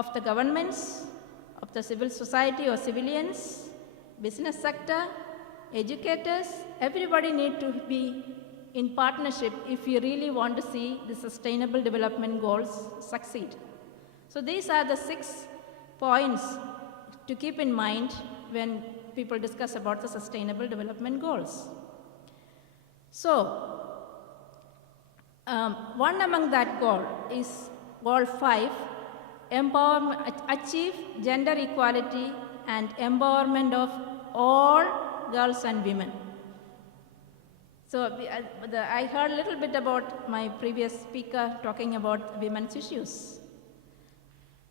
of the governments, of the civil society or civilians, business sector, educators, everybody need to be in partnership if you really want to see the Sustainable Development Goals succeed. So these are the 6 points to keep in mind when people discuss about the Sustainable Development Goals. So, one among that goal is Goal 5, achieve gender equality and empowerment of all girls and women. So, I heard a little bit about my previous speaker talking about women's issues.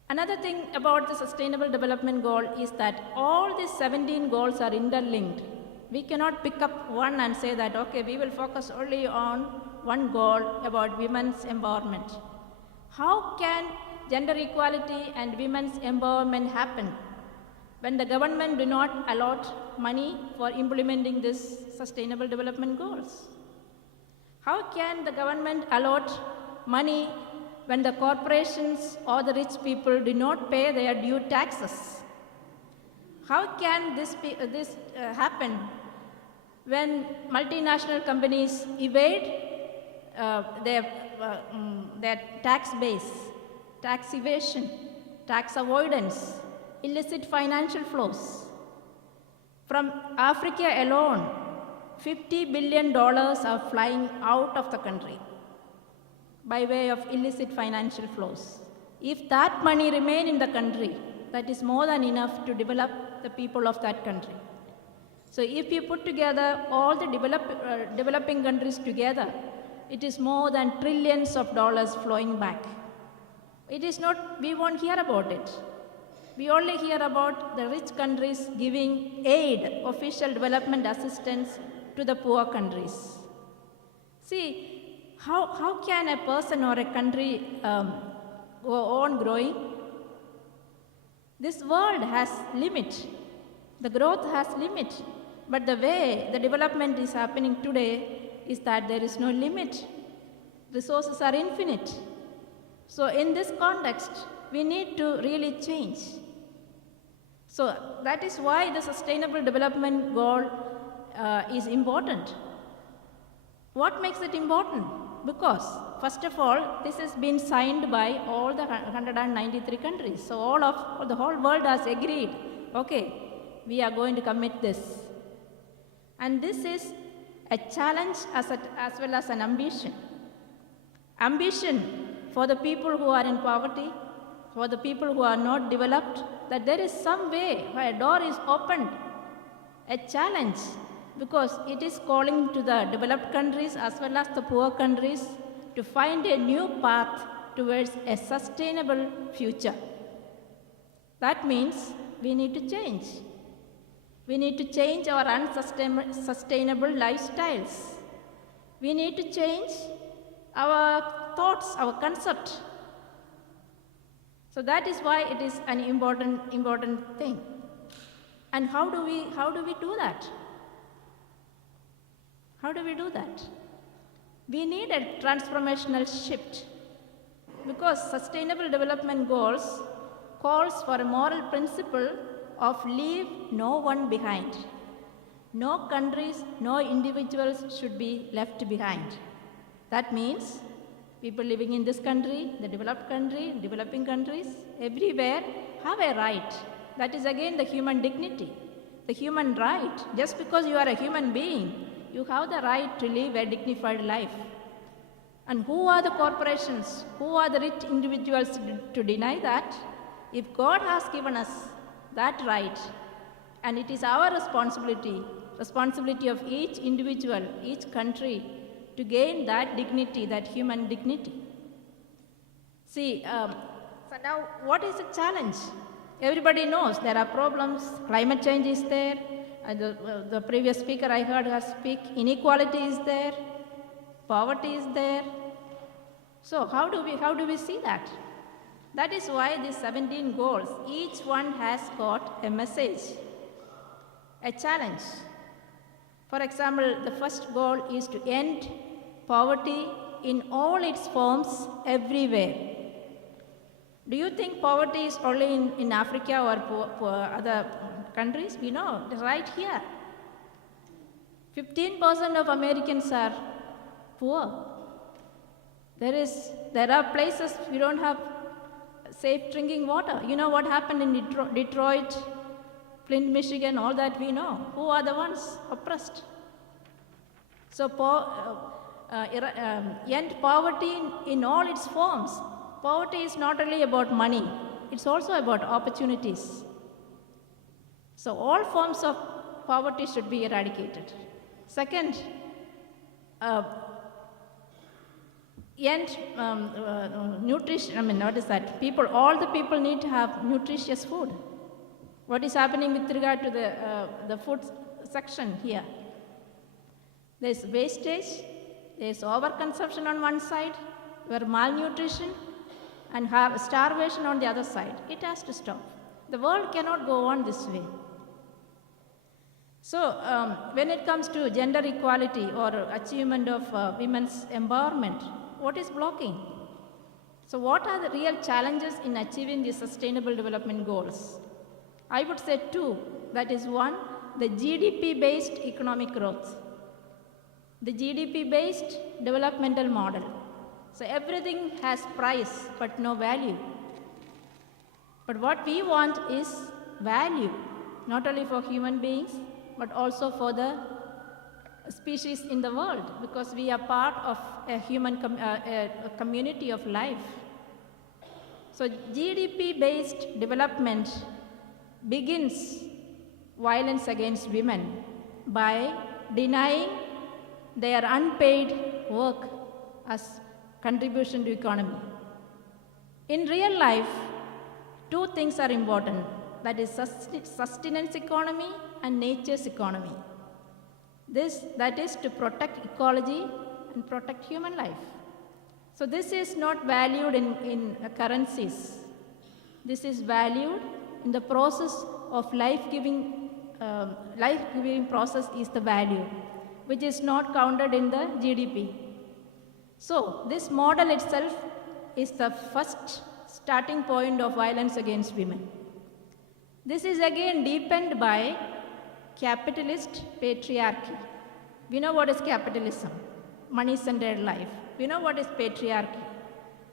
Another thing about the Sustainable Development Goal is that all these 17 goals are interlinked. We cannot pick up one and say that, okay, we will focus only on one goal about women's empowerment. How can gender equality and women's empowerment happen when the government do not allot money for implementing these Sustainable Development Goals? How can the government allot money when the corporations or the rich people do not pay their due taxes? How can this happen when multinational companies evade their tax base, tax evasion, tax avoidance, illicit financial flows? From Africa alone, $50 billion are flying out of the country by way of illicit financial flows. If that money remain in the country, that is more than enough to develop the people of that country. So if you put together all the developing countries together, it is more than trillions of dollars flowing back. It is not, we won't hear about it. We only hear about the rich countries giving aid, official development assistance to the poor countries. See, how can a person or a country go on growing? This world has limit. The growth has limit. But the way the development is happening today is that there is no limit. Resources are infinite. So in this context, we need to really change. So that is why the Sustainable Development Goal is important. What makes it important? Because, first of all, this has been signed by all the 193 countries. So the whole world has agreed, okay, we are going to commit this. And this is a challenge as well as an ambition. Ambition for the people who are in poverty, for the people who are not developed, that there is some way where a door is opened, a challenge, because it is calling to the developed countries as well as the poor countries to find a new path towards a sustainable future. That means we need to change. We need to change our unsustainable lifestyles. We need to change our thoughts, our concept. So that is why it is an important thing. And how do we do that? How do we do that? We need a transformational shift, because Sustainable Development Goals calls for a moral principle of leave no one behind. No countries, no individuals should be left behind. That means people living in this country, the developed country, developing countries, everywhere have a right. That is again the human dignity, the human right. Just because you are a human being, you have the right to live a dignified life. And who are the corporations? Who are the rich individuals to deny that? If God has given us that right, and it is our responsibility of each individual, each country, to gain that dignity, that human dignity. See, so now what is the challenge? Everybody knows there are problems, climate change is there, the previous speaker I heard her speak, inequality is there, poverty is there. So how do we see that? That is why these 17 goals, each one has got a message, a challenge. For example, the first goal is to end poverty in all its forms everywhere. Do you think poverty is only in Africa or other countries? We know, right here. 15% of Americans are poor. There are places we don't have safe drinking water. You know what happened in Detroit, Flint, Michigan, all that we know. Who are the ones oppressed? So end poverty in all its forms. Poverty is not only about money, it's also about opportunities. So all forms of poverty should be eradicated. Second, nutrition, what is that? All the people need to have nutritious food. What is happening with regard to the food section here? There's wastage, there's overconsumption on one side, where malnutrition, and have starvation on the other side. It has to stop. The world cannot go on this way. So, when it comes to gender equality or achievement of women's empowerment, what is blocking? So, what are the real challenges in achieving the Sustainable Development Goals? I would say two. That is one, the GDP-based economic growth, the GDP-based developmental model. So, everything has price but no value. But what we want is value, not only for human beings, but also for the species in the world, because we are part of a human community of life. So GDP-based development begins violence against women by denying their unpaid work as contribution to economy. In real life, two things are important, that is sustenance economy and nature's economy. That is to protect ecology and protect human life. So this is not valued in currencies. This is valued in the process of life-giving process is the value, which is not counted in the GDP. So this model itself is the first starting point of violence against women. This is again deepened by capitalist patriarchy. We know what is capitalism, money-centered life. We know what is patriarchy,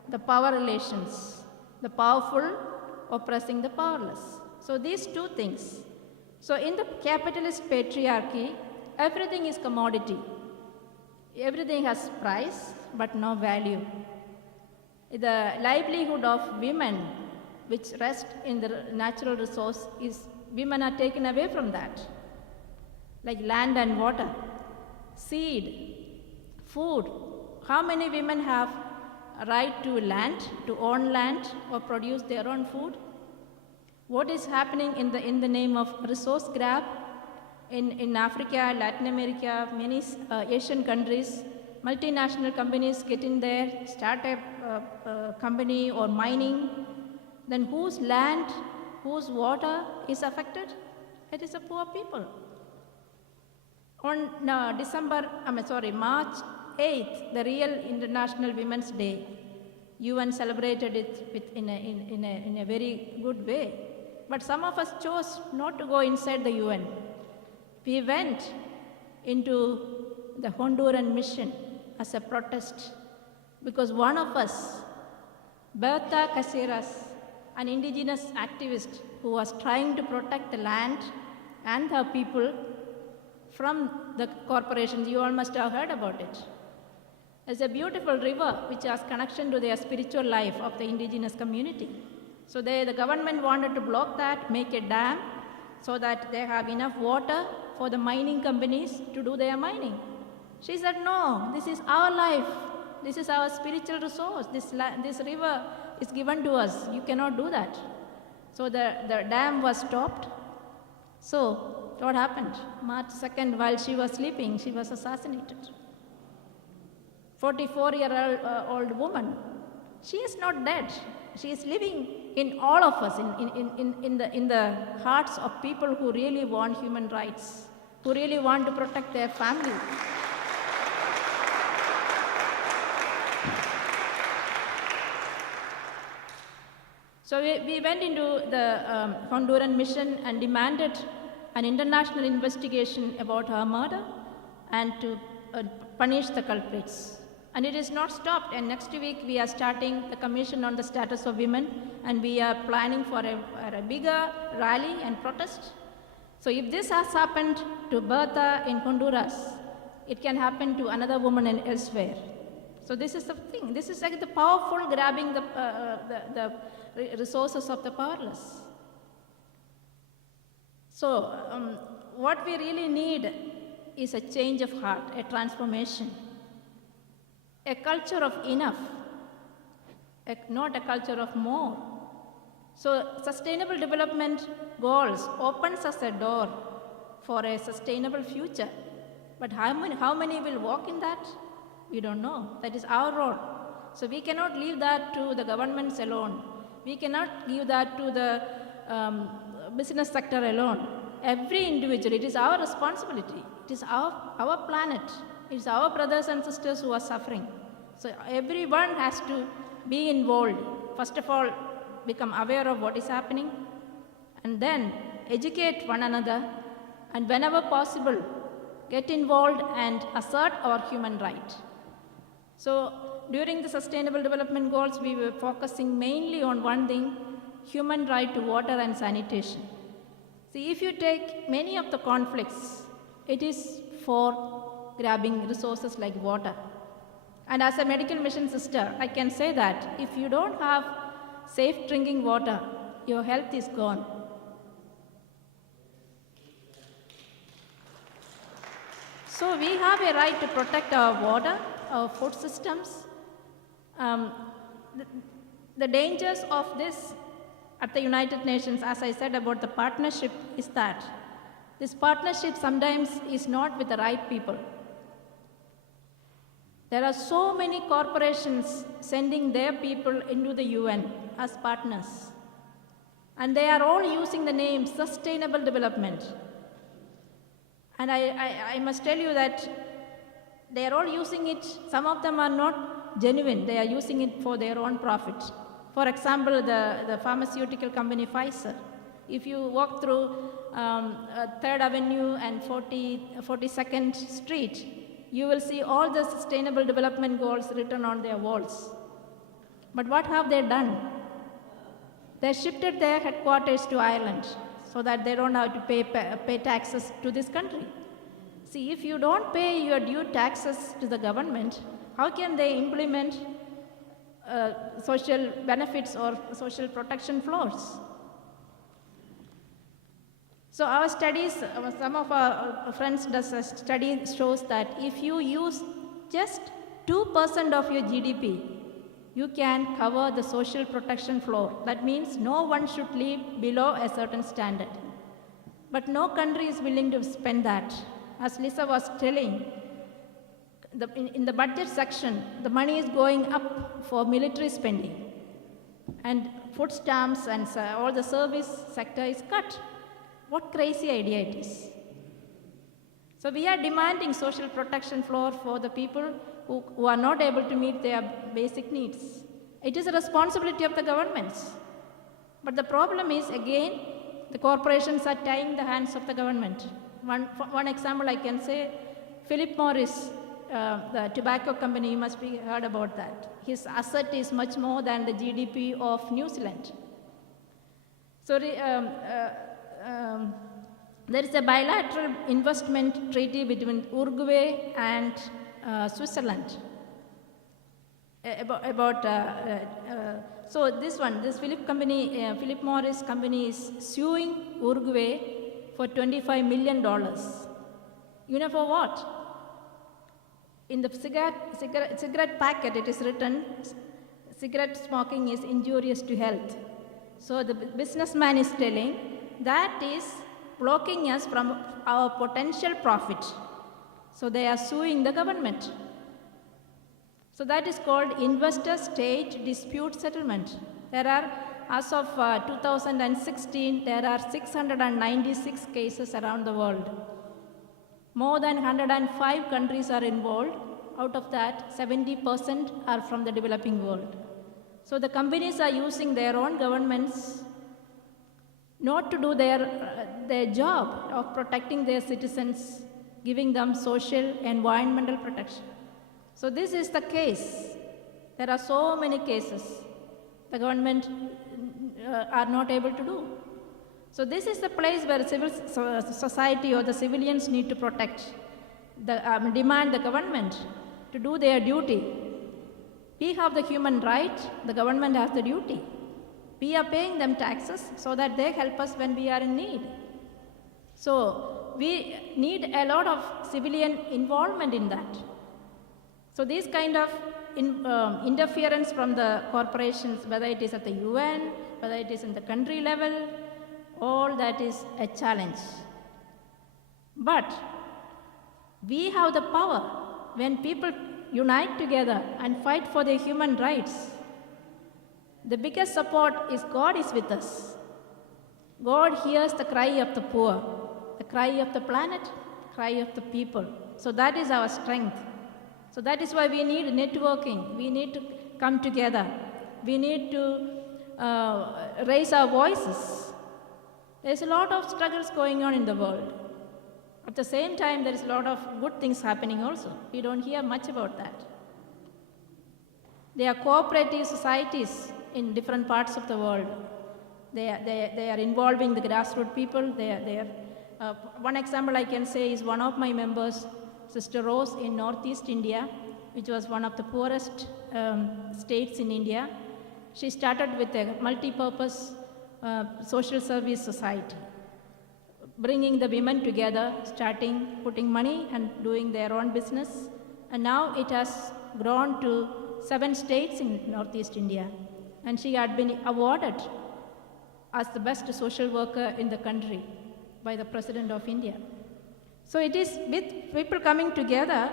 the power relations, the powerful oppressing the powerless. So these two things. So in the capitalist patriarchy, everything is commodity. Everything has price but no value. The livelihood of women, which rest in the natural resource, is women are taken away from that, like land and water, seed, food. How many women have a right to land, to own land or produce their own food? What is happening in the name of resource grab in Africa, Latin America, many Asian countries? Multinational companies get in there, start a company or mining. Then whose land, whose water is affected? It is the poor people. On March 8th, the real International Women's Day, UN celebrated it in a very good way. But some of us chose not to go inside the UN. We went into the Honduran mission as a protest because one of us, Berta Caceres, an indigenous activist who was trying to protect the land and her people from the corporations. You all must have heard about it. It's a beautiful river which has connection to their spiritual life of the indigenous community. So the government wanted to block that, make a dam so that they have enough water for the mining companies to do their mining. She said, no, this is our life. This is our spiritual resource. This river is given to us. You cannot do that. So the dam was stopped. So what happened? March 2nd, while she was sleeping, she was assassinated. 44-year-old woman. She is not dead. She is living in all of us, in the hearts of people who really want human rights, who really want to protect their family. So we went into the Honduran mission and demanded an international investigation about her murder and to punish the culprits. And it is not stopped, and next week we are starting the Commission on the Status of Women, and we are planning for a bigger rally and protest. So if this has happened to Bertha in Honduras, it can happen to another woman elsewhere. So this is the thing. This is like the powerful grabbing the resources of the powerless. So what we really need is a change of heart, a transformation, a culture of enough, not a culture of more. So sustainable development goals opens us a door for a sustainable future. But how many will walk in that? We don't know. That is our role. So we cannot leave that to the governments alone. We cannot give that to the business sector alone. Every individual, it is our responsibility. It is our planet. It is our brothers and sisters who are suffering. So everyone has to be involved. First of all, become aware of what is happening, and then educate one another, and whenever possible, get involved and assert our human right. So during the Sustainable Development Goals, we were focusing mainly on one thing, human right to water and sanitation. See, if you take many of the conflicts, it is for grabbing resources like water. And as a medical mission sister, I can say that if you don't have safe drinking water, your health is gone. So we have a right to protect our water, our food systems. The dangers of this at the United Nations, as I said about the partnership, is that this partnership sometimes is not with the right people. There are so many corporations sending their people into the UN as partners. And they are all using the name Sustainable Development. And I must tell you that they are all using it, some of them are not genuine, they are using it for their own profit. For example, the pharmaceutical company Pfizer. If you walk through 3rd Avenue and 42nd Street, you will see all the Sustainable Development Goals written on their walls. But what have they done? They shifted their headquarters to Ireland so that they don't have to pay taxes to this country. See, if you don't pay your due taxes to the government, how can they implement social benefits or social protection floors? So our studies, some of our friends does a study shows that if you use just 2% of your GDP, you can cover the social protection floor. That means no one should live below a certain standard. But no country is willing to spend that. As Lisa was telling, in the budget section, the money is going up for military spending. And food stamps and all the service sector is cut. What crazy idea it is. So we are demanding social protection floor for the people who are not able to meet their basic needs. It is a responsibility of the governments. But the problem is, again, the corporations are tying the hands of the government. One example I can say, Philip Morris, the tobacco company, you must be heard about that. His asset is much more than the GDP of New Zealand. So there is a bilateral investment treaty between Uruguay and Switzerland. So this Philip Morris company is suing Uruguay for $25 million. You know for what? In the cigarette packet it is written, cigarette smoking is injurious to health. So the businessman is telling, that is blocking us from our potential profit. So they are suing the government. So that is called investor-state dispute settlement. There are, as of 2016, there are 696 cases around the world. More than 105 countries are involved. Out of that, 70% are from the developing world. So the companies are using their own governments not to do their job of protecting their citizens, giving them social, environmental protection. So this is the case. There are so many cases the government are not able to do. So this is the place where civil society or the civilians need to protect, demand the government to do their duty. We have the human right, the government has the duty. We are paying them taxes so that they help us when we are in need. So we need a lot of civilian involvement in that. So these kind of interference from the corporations, whether it is at the UN, whether it is in the country level, all that is a challenge. But we have the power when people unite together and fight for their human rights. The biggest support is God is with us. God hears the cry of the poor, the cry of the planet, the cry of the people. So that is our strength. So that is why we need networking. We need to come together. We need to raise our voices. There's a lot of struggles going on in the world. At the same time, there is a lot of good things happening also. We don't hear much about that. There are cooperative societies in different parts of the world. They are involving the grassroots people. One example I can say is one of my members, Sister Rose in Northeast India, which was one of the poorest states in India. She started with a multi-purpose social service society, bringing the women together, putting money and doing their own business. And now it has grown to 7 states in Northeast India. And she had been awarded as the best social worker in the country by the President of India. So it is with people coming together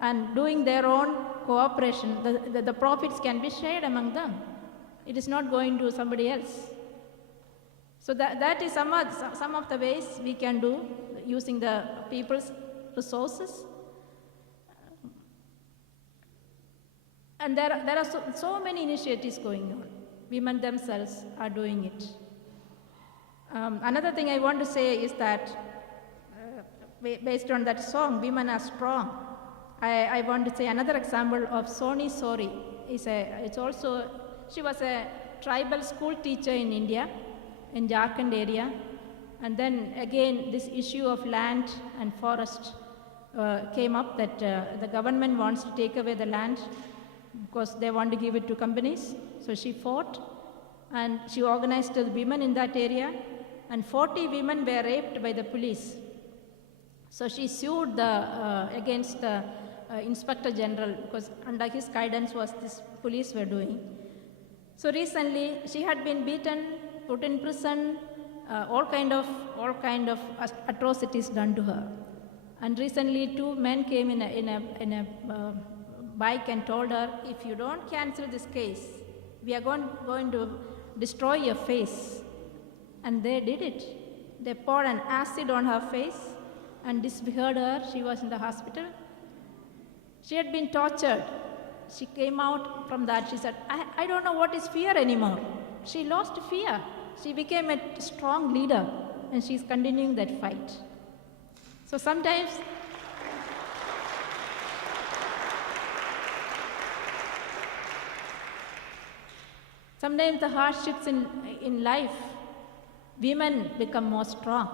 and doing their own cooperation, the profits can be shared among them. It is not going to somebody else. So that is some of the ways we can do using the people's resources. And there are so many initiatives going on. Women themselves are doing it. Another thing I want to say is that based on that song, Women Are Strong, I want to say another example of Soni Sori. She was a tribal school teacher in India, in Jharkhand area. And then again, this issue of land and forest came up that the government wants to take away the land because they want to give it to companies. So she fought and she organized the women in that area, and 40 women were raped by the police. So she sued against the Inspector General because under his guidance was this police were doing. So recently she had been beaten, put in prison, all kind of atrocities done to her. And recently 2 men came in a bike and told her, if you don't cancel this case, we are going to destroy your face. And they did it. They poured an acid on her face and disfigured her. She was in the hospital. She had been tortured. She came out from that. She said, I don't know what is fear anymore. She lost fear. She became a strong leader, and she's continuing that fight. So sometimes the hardships in life, women become more strong,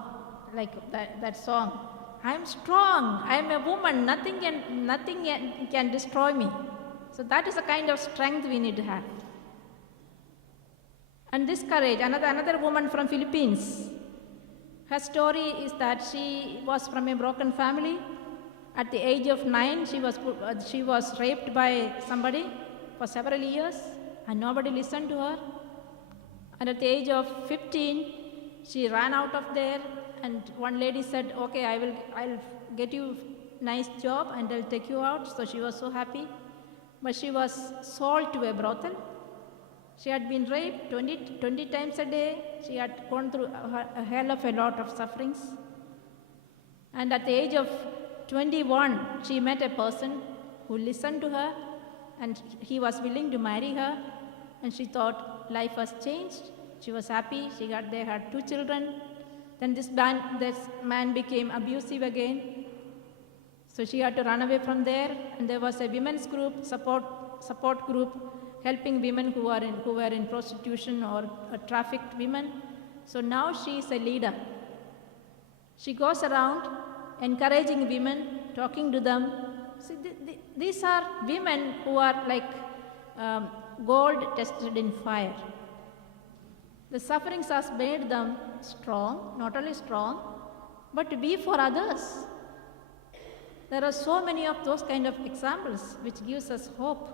like that song. I'm strong, I'm a woman, nothing can destroy me. So that is the kind of strength we need to have. And this courage, another woman from Philippines, her story is that she was from a broken family. At the age of 9, she was raped by somebody for several years, and nobody listened to her. And at the age of 15, she ran out of there, and one lady said, okay, I'll get you a nice job and I'll take you out. So she was so happy. But she was sold to a brothel. She had been raped 20 times a day. She had gone through a hell of a lot of sufferings. And at the age of 21, she met a person who listened to her, and he was willing to marry her. and she thought life has changed. She was happy. They had 2 children. Then this man became abusive again. So she had to run away from there, and there was a women's group, support group, helping women who were in prostitution or trafficked women. So now she is a leader. She goes around encouraging women, talking to them. See, these are women who are like gold tested in fire. The sufferings has made them strong, not only strong, but to be for others. There are so many of those kind of examples which gives us hope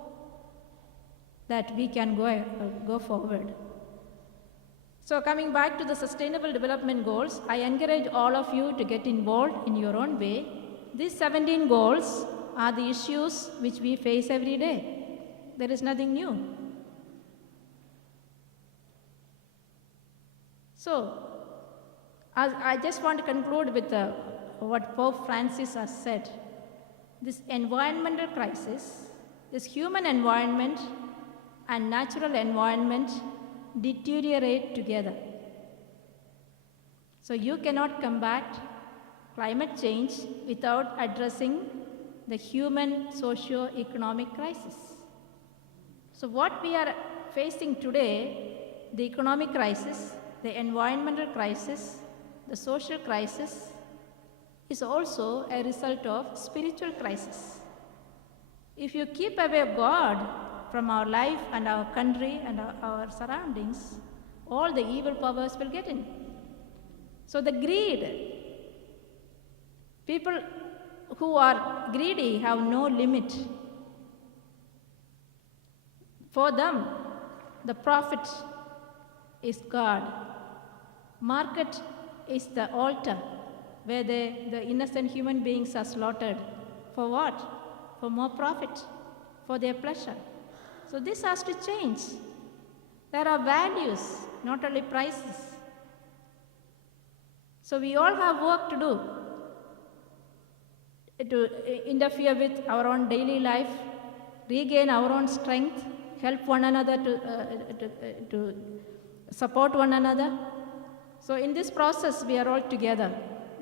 that we can go forward. So coming back to the Sustainable Development Goals, I encourage all of you to get involved in your own way. These 17 goals are the issues which we face every day. There is nothing new. So, I just want to conclude with what Pope Francis has said. This environmental crisis, this human environment and natural environment deteriorate together. So you cannot combat climate change without addressing the human socio-economic crisis. So what we are facing today, the economic crisis, the environmental crisis, the social crisis, is also a result of spiritual crisis. If you keep away God from our life and our country and our surroundings, all the evil powers will get in. So the greed, people who are greedy have no limit. For them, the profit is God. Market is the altar where the innocent human beings are slaughtered. For what? For more profit, for their pleasure. So this has to change. There are values, not only prices. So we all have work to do to interfere with our own daily life, regain our own strength, help one another to support one another. So in this process, we are all together.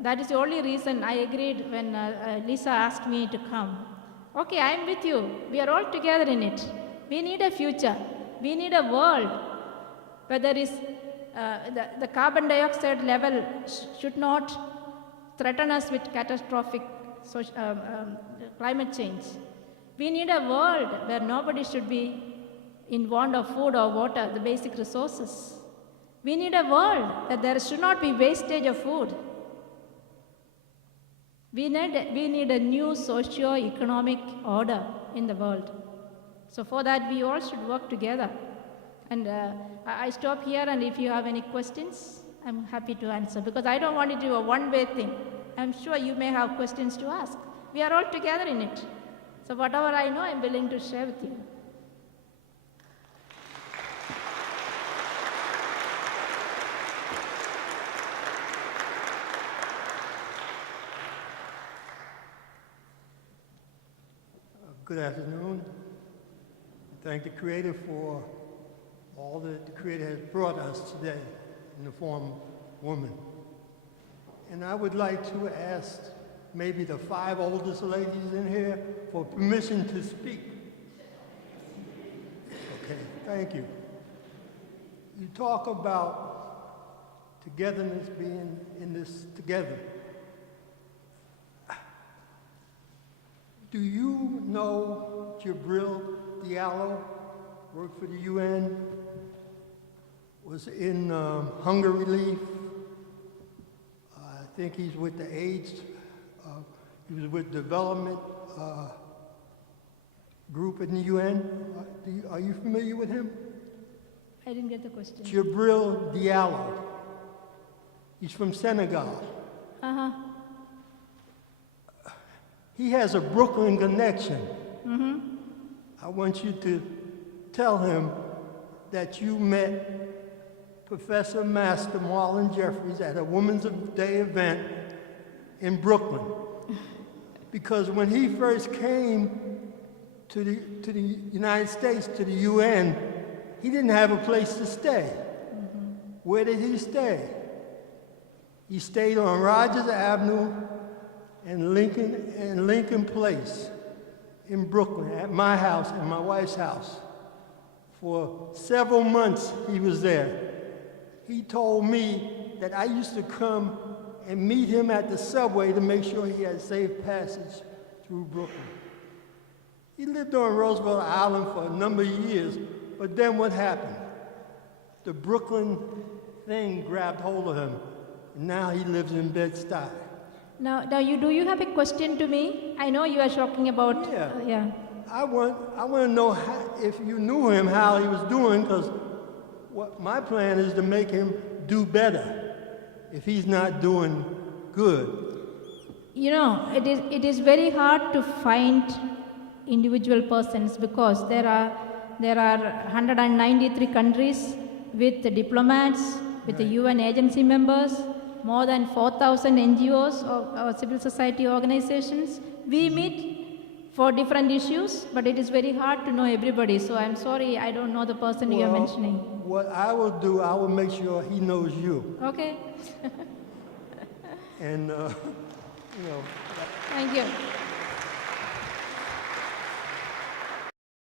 That is the only reason I agreed when Lisa asked me to come. Okay, I am with you. We are all together in it. We need a future. We need a world where there is the carbon dioxide level should not threaten us with catastrophic climate change. We need a world where nobody should be in want of food or water, the basic resources. We need a world that there should not be wastage of food. We need a new socio-economic order in the world. So for that, we all should work together. And I stop here, and if you have any questions, I'm happy to answer, because I don't want to do a one-way thing. I'm sure you may have questions to ask. We are all together in it. So whatever I know, I'm willing to share with you. Good afternoon. Thank the Creator for all that the Creator has brought us today in the form of woman. And I would like to ask maybe the 5 oldest ladies in here for permission to speak. Okay, thank you. You talk about togetherness, being in this together. Do you know Jibril Diallo, worked for the UN, was in hunger relief? I think he's with the AIDS, he was with development group in the UN. Are you familiar with him? I didn't get the question. Jibril Diallo. He's from Senegal. Uh-huh. He has a Brooklyn connection. Mm-hmm. I want you to tell him that you met Professor Master Marlon Jeffries at a Women's Day event in Brooklyn. Because when he first came to the United States, to the UN, he didn't have a place to stay. Where did he stay? He stayed on Rogers Avenue and Lincoln Place in Brooklyn, at my house and my wife's house. For several months he was there. He told me that I used to come and meet him at the subway to make sure he had safe passage through Brooklyn. He lived on Roosevelt Island for a number of years, but then what happened? The Brooklyn thing grabbed hold of him, and now he lives in Bed-Stuy. Now, do you have a question to me? I know you are talking about. Yeah. I want to know if you knew him, how he was doing, because my plan is to make him do better if he's not doing good. You know, it is very hard to find individual persons because there are 193 countries with the diplomats, with the UN agency members, more than 4,000 NGOs or civil society organizations. We meet for different issues, but it is very hard to know everybody. So I'm sorry, I don't know the person you are mentioning. What I will do, I will make sure he knows you. Okay. And, Thank you.